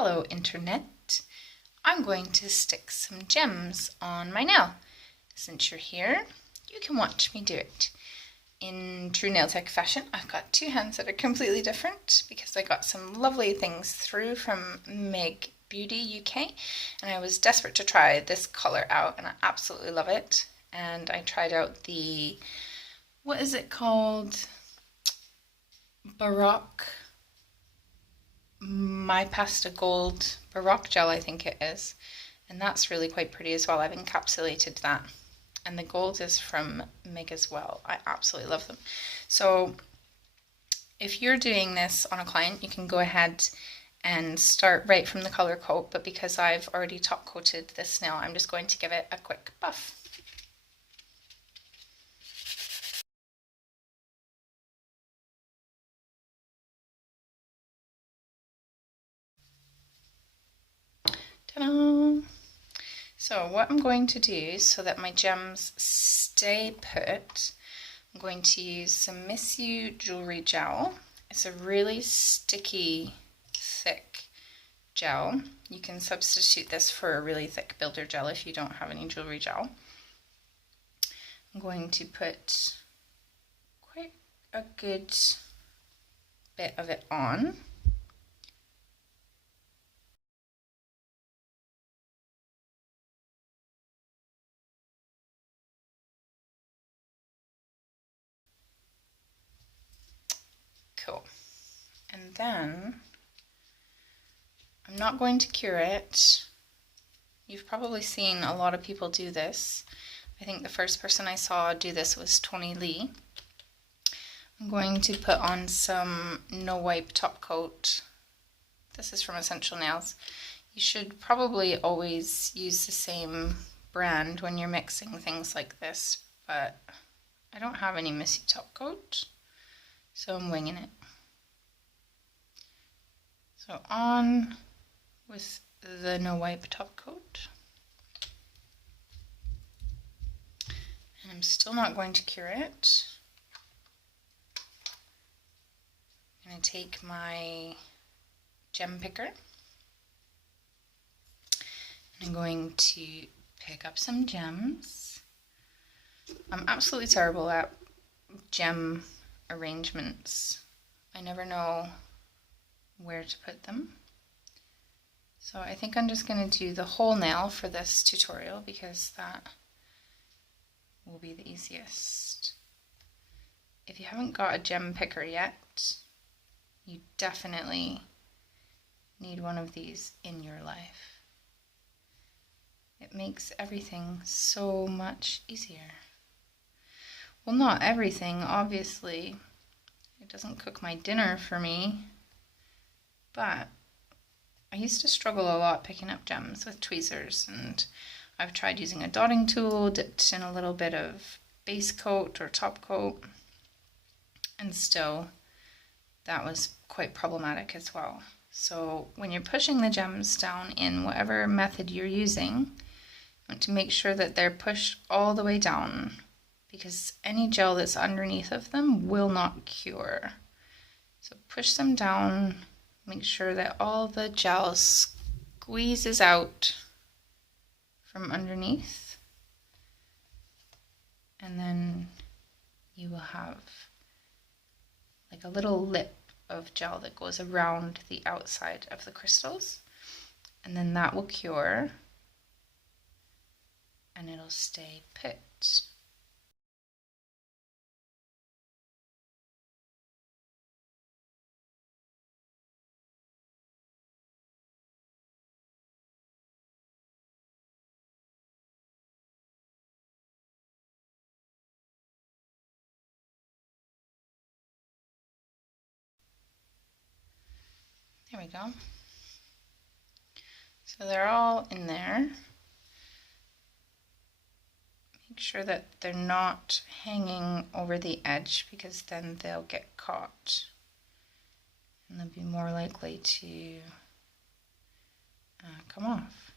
Hello Internet. I'm going to stick some gems on my nail. Since you're here, you can watch me do it. In true nail tech fashion, I've got two hands that are completely different because I got some lovely things through from Meg Beauty UK and I was desperate to try this colour out and I absolutely love it. And I tried out the, what is it called? Baroque My Pasta Gold Baroque Gel, I think it is. And that's really quite pretty as well. I've encapsulated that. And the gold is from Meg as well. I absolutely love them. So if you're doing this on a client, you can go ahead and start right from the color coat. But because I've already top coated this nail, I'm just going to give it a quick buff. Ta-da! So what I'm going to do so that my gems stay put, I'm going to use some Missu jewelry gel. It's a really sticky, thick gel. You can substitute this for a really thick builder gel if you don't have any jewelry gel. I'm going to put quite a good bit of it on. Cool. And then I'm not going to cure it. You've probably seen a lot of people do this. I think the first person I saw do this was Tony Lee. I'm going to put on some no wipe top coat. This is from Essential Nails. You should probably always use the same brand when you're mixing things like this, but I don't have any Missu top coat, so I'm winging it. So on with the no wipe top coat. And I'm still not going to cure it. I'm going to take my gem picker and I'm going to pick up some gems. I'm absolutely terrible at gem arrangements. I never know where to put them. So I think I'm just going to do the whole nail for this tutorial because that will be the easiest. If you haven't got a gem picker yet, you definitely need one of these in your life. It makes everything so much easier. Well, not everything, obviously. It doesn't cook my dinner for me, but I used to struggle a lot picking up gems with tweezers, and I've tried using a dotting tool, dipped in a little bit of base coat or top coat, and still that was quite problematic as well. So when you're pushing the gems down in whatever method you're using, you want to make sure that they're pushed all the way down because any gel that's underneath of them will not cure. So push them down, make sure that all the gel squeezes out from underneath, and then you will have like a little lip of gel that goes around the outside of the crystals, and then that will cure and it'll stay put. There we go. So they're all in there. Make sure that they're not hanging over the edge because then they'll get caught and they'll be more likely to come off.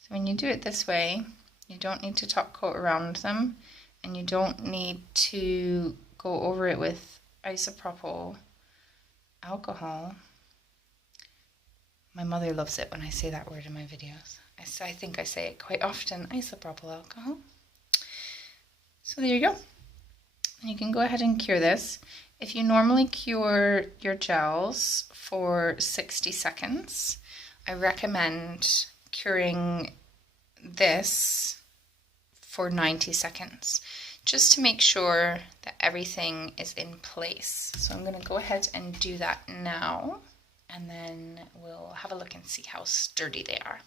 So when you do it this way, you don't need to top coat around them and you don't need to go over it with isopropyl alcohol. My mother loves it when I say that word in my videos. I think I say it quite often, isopropyl alcohol. So there you go. And you can go ahead and cure this. If you normally cure your gels for 60 seconds, I recommend curing this for 90 seconds, just to make sure that everything is in place. So I'm going to go ahead and do that now, and then we'll have a look and see how sturdy they are.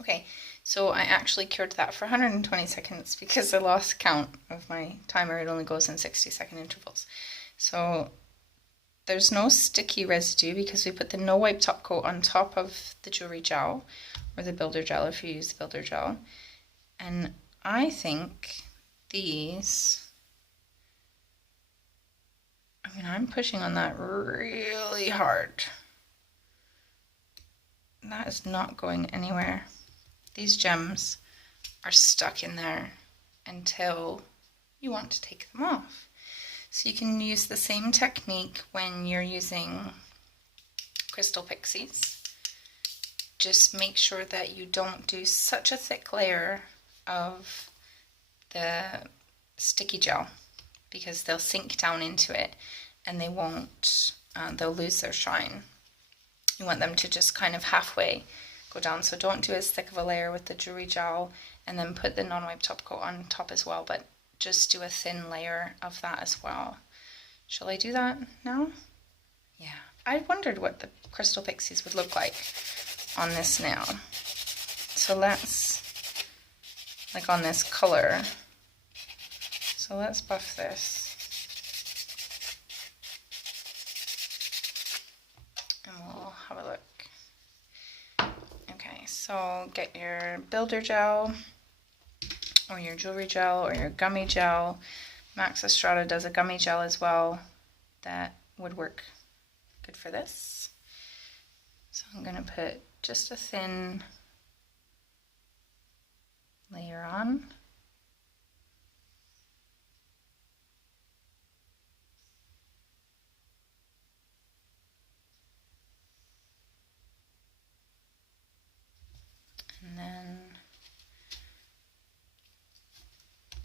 Okay, so I actually cured that for 120 seconds because I lost count of my timer. It only goes in 60-second intervals. So there's no sticky residue because we put the no wipe top coat on top of the jewelry gel, or the builder gel if you use the builder gel. And I think these, I mean, I'm pushing on that really hard. That is not going anywhere. These gems are stuck in there until you want to take them off. So you can use the same technique when you're using crystal pixies. Just make sure that you don't do such a thick layer of the sticky gel, because they'll sink down into it and they won't, they'll lose their shine. You want them to just kind of halfway go down, so don't do as thick of a layer with the jewelry gel and then put the non-wipe top coat on top as well, but just do a thin layer of that as well. Shall I do that now? Yeah, I wondered what the crystal pixies would look like on this nail. So let's, like on this color, so let's buff this. And we'll have a look. Okay, so get your builder gel, or your jewelry gel, or your gummy gel. Max Estrada does a gummy gel as well that would work good for this. So I'm going to put just a thin layer on. And then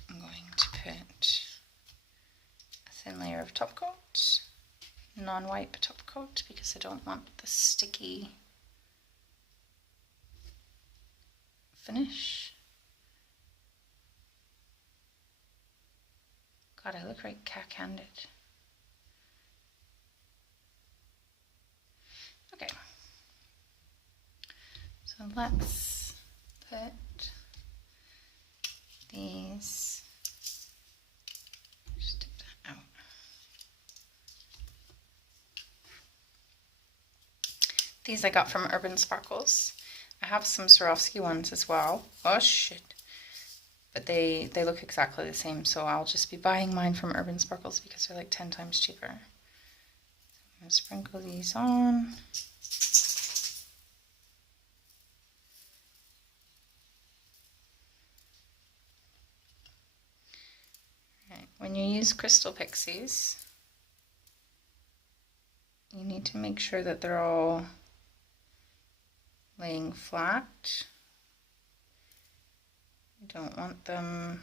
I'm going to put a thin layer of top coat, non-wipe top coat, because I don't want the sticky finish. God, I look right cack-handed. Okay, so let's put these, just dip that out. These I got from Urban Sparkles. I have some Swarovski ones as well. Oh shit. But they look exactly the same, so I'll just be buying mine from Urban Sparkles because they're like 10 times cheaper. I'm going to sprinkle these on. Right. When you use crystal pixies, you need to make sure that they're all laying flat. You don't want them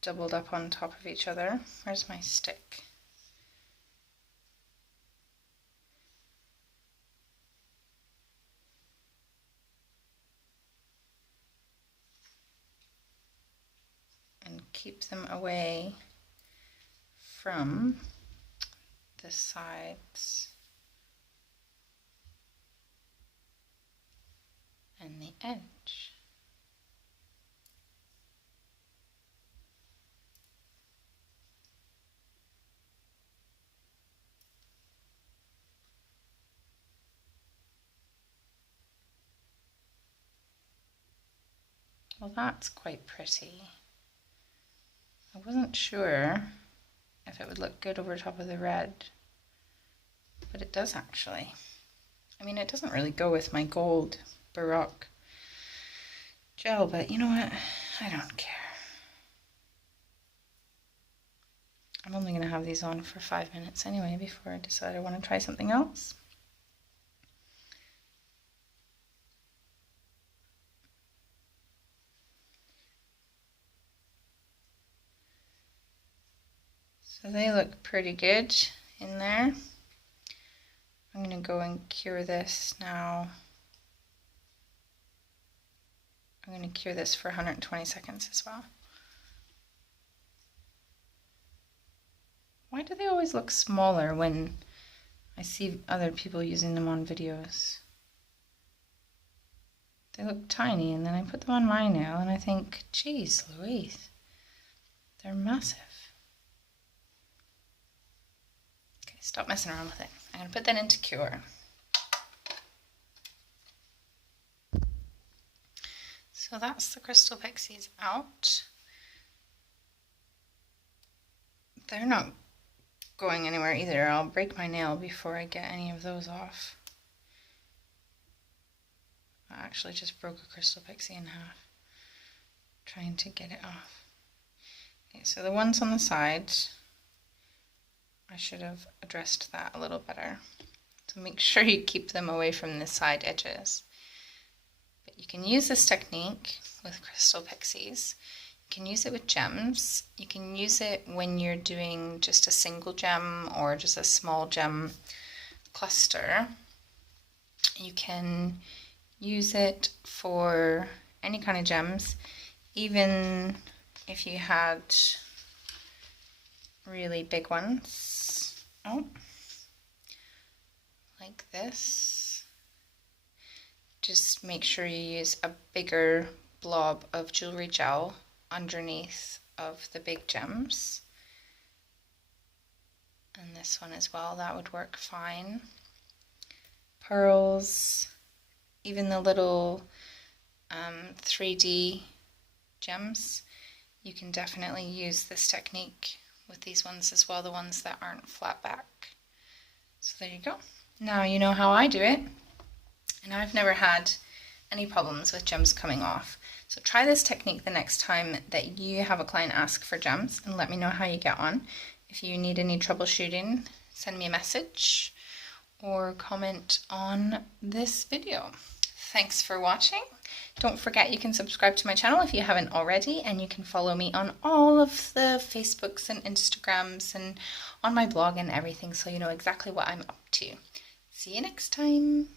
doubled up on top of each other. Where's my stick? And keep them away from the sides and the edge. Well, that's quite pretty. I wasn't sure if it would look good over top of the red, but it does actually. I mean, it doesn't really go with my gold Baroque gel, but you know what? I don't care. I'm only going to have these on for 5 minutes anyway before I decide I want to try something else. So they look pretty good in there. I'm going to go and cure this now. I'm going to cure this for 120 seconds as well. Why do they always look smaller when I see other people using them on videos? They look tiny, and then I put them on my nail and I think, geez Louise, they're massive. Okay, stop messing around with it. I'm going to put that into cure. So that's the Crystal Pixies out. They're not going anywhere either. I'll break my nail before I get any of those off. I actually just broke a Crystal Pixie in half, trying to get it off. Okay, so the ones on the side, I should have addressed that a little better. So make sure you keep them away from the side edges. But you can use this technique with Crystal Pixies. You can use it with gems. You can use it when you're doing just a single gem or just a small gem cluster. You can use it for any kind of gems, even if you had really big ones. Oh, like this. Just make sure you use a bigger blob of jewelry gel underneath of the big gems. And this one as well, that would work fine. Pearls, even the little 3D gems, you can definitely use this technique with these ones as well, the ones that aren't flat back. So there you go. Now you know how I do it, and I've never had any problems with gems coming off. So try this technique the next time that you have a client ask for gems and let me know how you get on. If you need any troubleshooting, send me a message or comment on this video. Thanks for watching. Don't forget you can subscribe to my channel if you haven't already, and you can follow me on all of the Facebooks and Instagrams and on my blog and everything, so you know exactly what I'm up to. See you next time.